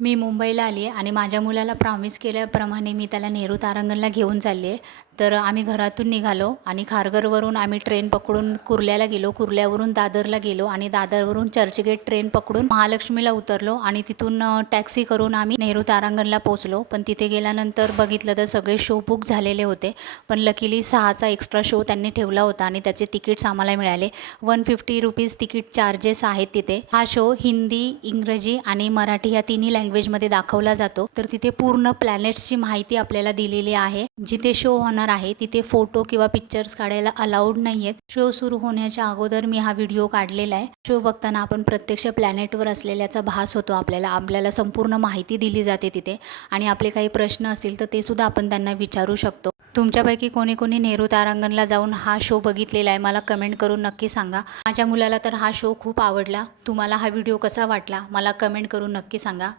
मी मुंबईला आली आहे आणि माझ्या मुलाला प्रॉमिस केल्याप्रमाणे मी त्याला नेहरू तारांगणला घेऊन चालली आहे. तर आम्ही घरातून निघालो आणि खारघरवरून आम्ही ट्रेन पकडून कुर्ल्याला गेलो. कुर्ल्यावरून दादरला गेलो आणि दादरवरून चर्चगेट ट्रेन पकडून महालक्ष्मीला उतरलो आणि तिथून टॅक्सी करून आम्ही नेहरू तारांगणला पोचलो पण तिथे गेल्यानंतर बघितलं तर सगळे शो बुक झालेले होते. पण लकीली सहाचा एक्स्ट्रा शो त्यांनी ठेवला होता आणि त्याचे तिकीट्स आम्हाला मिळाले. One fifty rupees ticket charges आहेत तिथे. हा शो हिंदी इंग्रजी आणि मराठी या तिन्ही लँग्वेज लँग्वेजमध्ये दाखवला जातो तर तिथे पूर्ण प्लॅनेट्सची माहिती आपल्याला दिलेली आहे. जिथे शो होणार आहे तिथे फोटो किंवा पिक्चर्स काढायला अलाउड नाही आहेत शो सुरू होण्याच्या अगोदर मी हा व्हिडिओ काढलेला आहे. शो बघताना आपण प्रत्यक्ष प्लॅनेटवर असलेल्याचा भास होतो आपल्याला. आपल्याला संपूर्ण माहिती दिली जाते तिथे. आणि आपले काही प्रश्न असतील तर ते सुद्धा आपण त्यांना विचारू शकतो. तुमच्यापैकी कोणी कोणी नेहरू तारांगणला जाऊन हा शो बघितलेला आहे मला कमेंट करून नक्की सांगा. माझ्या मुलाला तर हा शो खूप आवडला. तुम्हाला हा व्हिडिओ कसा वाटला मला कमेंट करून नक्की सांगा.